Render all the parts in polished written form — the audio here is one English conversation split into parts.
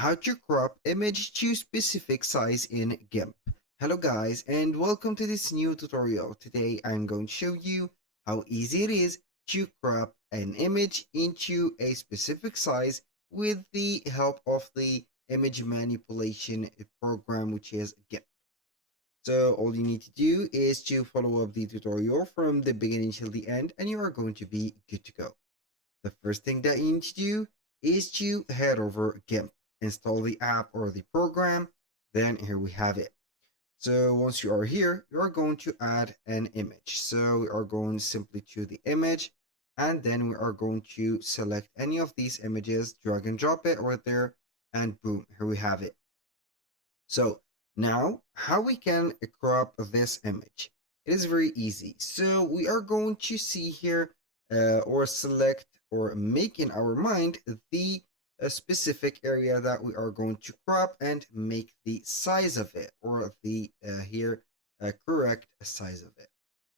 how to crop image to specific size in GIMP. Hello guys and welcome to this new tutorial. Today I'm going to show you how easy it is to crop an image into a specific size with the help of the image manipulation program, which is GIMP. So all you need to do is to follow up the tutorial from the beginning till the end and you are going to be good to go. The first thing that you need to do is to head over GIMP, install the app or the program, then here we have it. So once you are here, you are going to add an image. So we are going simply to the image and then we are going to select any of these images, drag and drop it right there, and boom, here we have it. So now how we can crop this image? It is very easy. So we are going to see here or select or make in our mind the specific area that we are going to crop and make the size of it or the here correct size of it.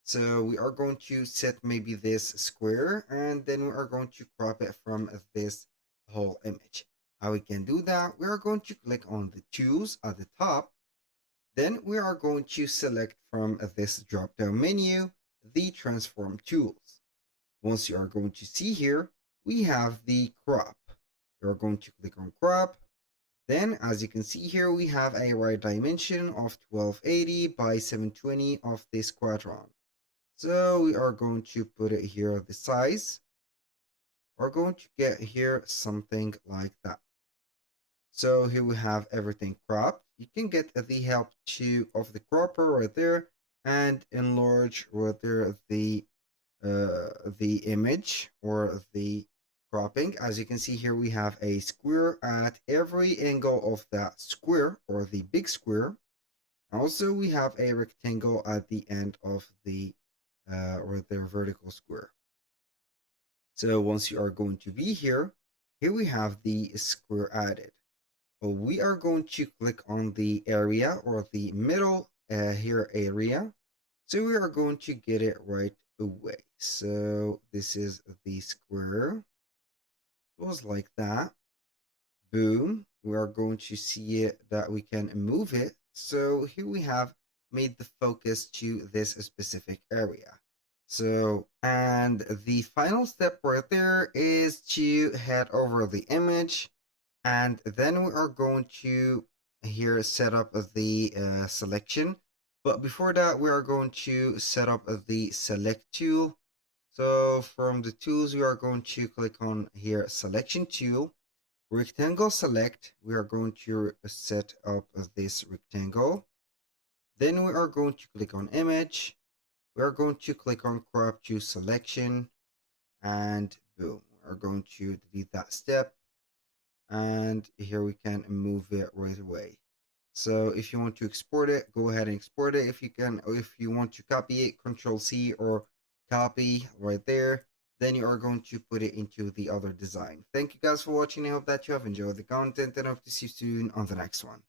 So we are going to set maybe this square and then we are going to crop it from this whole image. How we can do that? We are going to click on the tools at the top. Then we are going to select from this drop down menu the transform tools. Once you are going to see here, we have the crop. You are going to click on crop. Then as you can see here, we have a right dimension of 1280 by 720 of this quadron. So we are going to put it here, the size. We're going to get here something like that. So here we have everything cropped. You can get the help of the cropper right there and enlarge right there the image or the cropping. As you can see here, we have a square at every angle of that square or the big square. Also, we have a rectangle at the end of the or the vertical square. So once you are going to be here, here we have the square added. We are going to click on the area or the middle here area. So we are going to get it right away. So this is the square. It was like that. Boom. We are going to see it that we can move it. So here we have made the focus to this specific area. So, and the final step right there is to head over the image and then we are going to here set up the selection. But before that, we are going to set up the select tool. So from the tools, we are going to click on here selection tool, rectangle select. We are going to set up this rectangle. Then we are going to click on image. We are going to click on crop to selection and boom, we are going to delete that step. And here we can move it right away. So if you want to export it, go ahead and export it. If you want to copy it, Control C or copy right there, then you are going to put it into the other design. Thank you guys for watching. I hope that you have enjoyed the content and I hope to see you soon on the next one.